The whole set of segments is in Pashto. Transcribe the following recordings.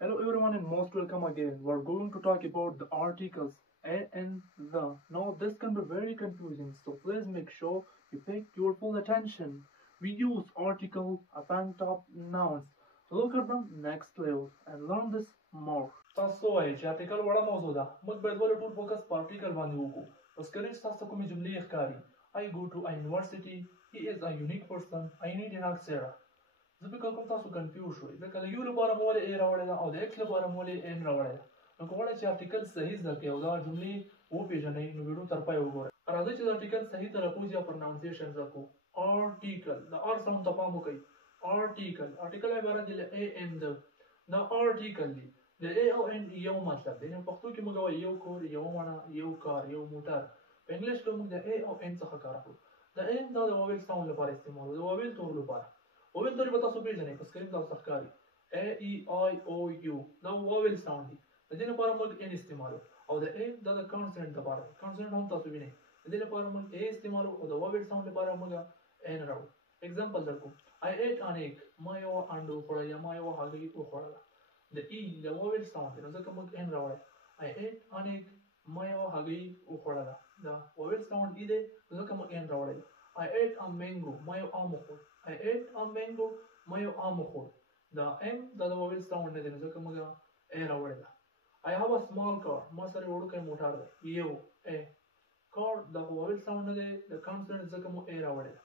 Hello everyone and most welcome again. We're going to talk about the articles a and the. Now this can be very confusing, so please make sure you pay your full attention. We use article, upon top nouns to look at them next level and learn this more. تاسو وایئ چې article وړه موضوع ده. موږ باید ولې ټول فوکس په article باندې وکړو. په سکرین تاسو کومې جملې ښکاري. I go to a university. He is a unique person. I need an Axera. زه فکر کوم تاسو کنفیوز شوئ ځکه د یو لپاره مو ولې ا راوړې ده او د ایکس لپاره مو ولې ان راوړې ده. نو که غواړئ چې ارټیکل صحیح زده کړئ او دا جملې وپېژنئ نو ویډیو تر پایه وګورئ. راځئ چې د ارټیکل صحیح تلفظ یا پرناونسیشن زده کړو. آرټیکل د آر ساوند ته پام وکړئ. آرټیکل عبارت دی له ا ان د. دا آرټیکل دی. د ا او ان یو مطلب دی. په پښتو کې موږ وایو یو کور، یو مڼه، یو کار، یو موټر. په انګلیش کې موږ د ا او ان څخه کار اخلو. د ان دا د واویل ساوند لپاره استعمالوو، د واویل تور لپاره. واویل توري به تاسو پېژنئ په سکرین تاسو ښکاري. ا ای آی او یو دا واویل ساوند دی. د دې لپاره موږ ان استعمالوو او د ا دا د کانسوننټ لپاره دی. کانسوننټ هم تاسو وینئ. د دې لپاره موږ ا استعمالوو او د واویل ساوند لپاره موږ ان راوړو. اگزامپل درکوم. I ate an egg. ما یو انډه وخوړه یا ما یو هګۍ وخوړله. د ای د واویل ساوند دی نو ځکه موږ ان راوړی. I ate an egg. ما یو هګۍ وخوړله. دا واویل ساوند ای دی نو ځکه موږ ان راوړی. I ate a mango. ما یو ام وخوړ. I ate a mango. ما یو ام وخوړ. دا ام دا د واویل ساوند نه دی نو ځکه موږ ا راوړې ده. I have a small car. ما سره وړوکی موټر دی. یو ا کار دا واویل ساوند نه دی د کانسوننټ ځکه موږ ا راوړې ده.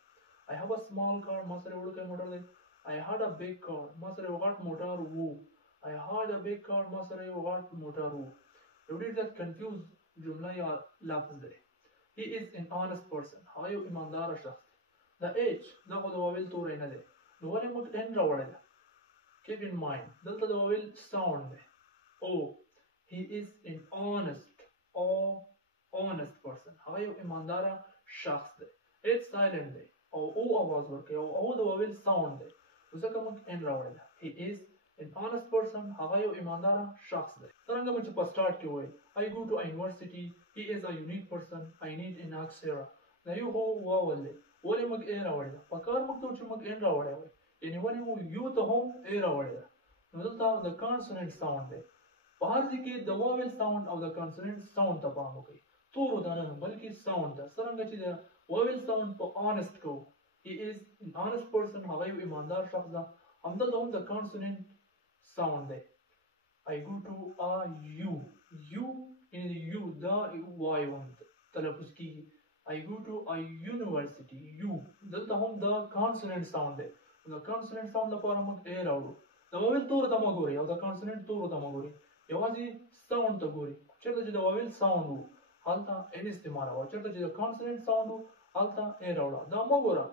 I have a small car. ما سره وړوکی موټر دی. I had a big car. ما سره یو غټ موټر وو. I had a big car. ما سره یو غټ موټر وو. یو ډېر زیات کنفیوز جمله یا لفظ دی. He is an honest person. هغه یو ایمانداره شخص دی. د H دا خو د واویل توری نه دی نو ولې موږ n راوړی ده. Keep in mind دلته د واویل ساوند دی. O he is an honest person. هغه یو ایمانداره شخص دی. H silent دی او او आवाज ورکوي او د واویل ساوند دی نو ځکه موږ n راوړی ده. He is an honest person. هغه یو ایمانداره شخص دی. څرنګه به چې په سټارټ کې وایي I go to a university. He is a unique person. I need an Axera. دا یو هو واول دی. ولې موږ ا راوړی ده. په کار موږ ته چې موږ n راوړی وای یعنې ولې مو یو ته هم ا راوړی ده. نو دلته د کانسوننټ ساوند دی. په هر ځای کې د واویل ساوند او د کانسوننټ ساوند ته پام وکړئ. تورو ته نه بلکې ساوند ته. څرنګه چې د واویل ساوند په honest کوو. He is an honest person. هغه یو ایماندار شخص ده. همدلته هم د کانسوننټ ساوند دی. I go to a u یعنې یو دا وای وند تلفظ کیږي. I go to a university. U دلته هم د کانسوننټ ساوند دی. د کانسوننټ ساوند لپاره موږ ا راوړو. د واویل تورو ته مه ګورئ او د کانسوننټ تورو ته مه ګورئ. یوازې ساوند ته ګورئ. چېرته چې د واویل ساوند وو هلته n استعمالوه. چېرته چې د کانسوننټ ساوند وو هلته ا راوړه. دا مه ګوره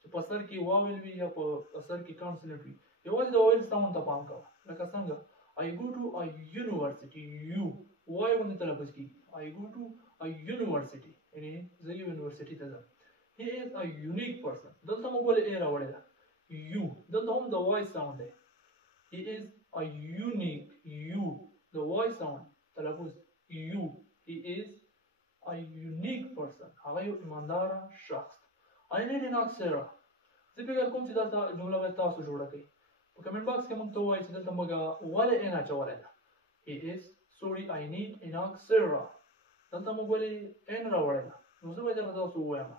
چې په سر کې واویل وي یا په سر کې کانسوننټ وي. یوازې د واویل ساوند ته پام کوه. لکه څنګه I go to a university. U وای باندې تلفظ کیږي. I go to a university یعنې زه یو یونیورسټي ته ځم. He is a unique person. دلته موږ ولې ا راوړې ده. U دلته هم د وای ساوند دی. He is a unique. U د وای ساوند تلفظ U. He is a unique person. هغه یو ایمانداره شخص. I need an Axera. زه فکر کوم چې دلته جمله باید تاسو جوړه کړئ. په کمنټ باکس کې موږ ته ووایئ چې دلته موږ ولې n اچولی ده. He is sorry I need an Axera. دلته موږ ولې n راوړی ده. نو زه باید درته تاسو ووایم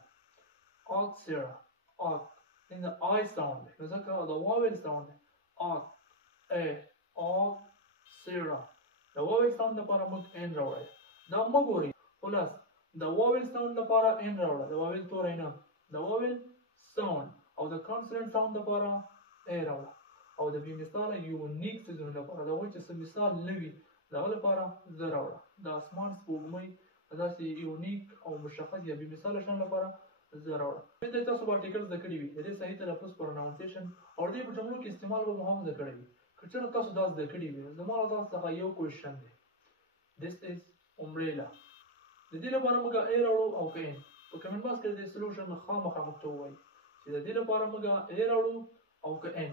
Axera. ان د I ساوند دی نو ځکه د واویل ساوند دی. Axera. د واویل ساوند لپاره موږ n راوړی. دا مه ګورئ. خلاص د واویل ساوند لپاره n راوړه. د واویل توری نه. د واویل ساوند او د کانسوننټ ساوند لپاره ا راوړه. او د بې مثاله یونیک څیزونو لپاره د هغوی چې څه مثال نه وي د هغه لپاره زه راوړه. د اسمان سپوږمۍ داسې یونیک او مشخص یا بې مثاله شیانو لپاره زه راوړه. امید دی تاسو به ارټیکل زده کړي وي. د دې صحیح تلفظ پروناونسیشن او د دې په جملو کې استعمال به مو هم زده کړی وي. که چېرته تاسو دا زده کړي وي زما له تاسو څخه یو کوېشن دی. This is umbrella. د دې لپاره موږ ا راوړو او که n. په کمنټ باکس کې د دې سلوشن خامخا موږ ته ووایي چې د دې لپاره موږ ا راوړو او که n.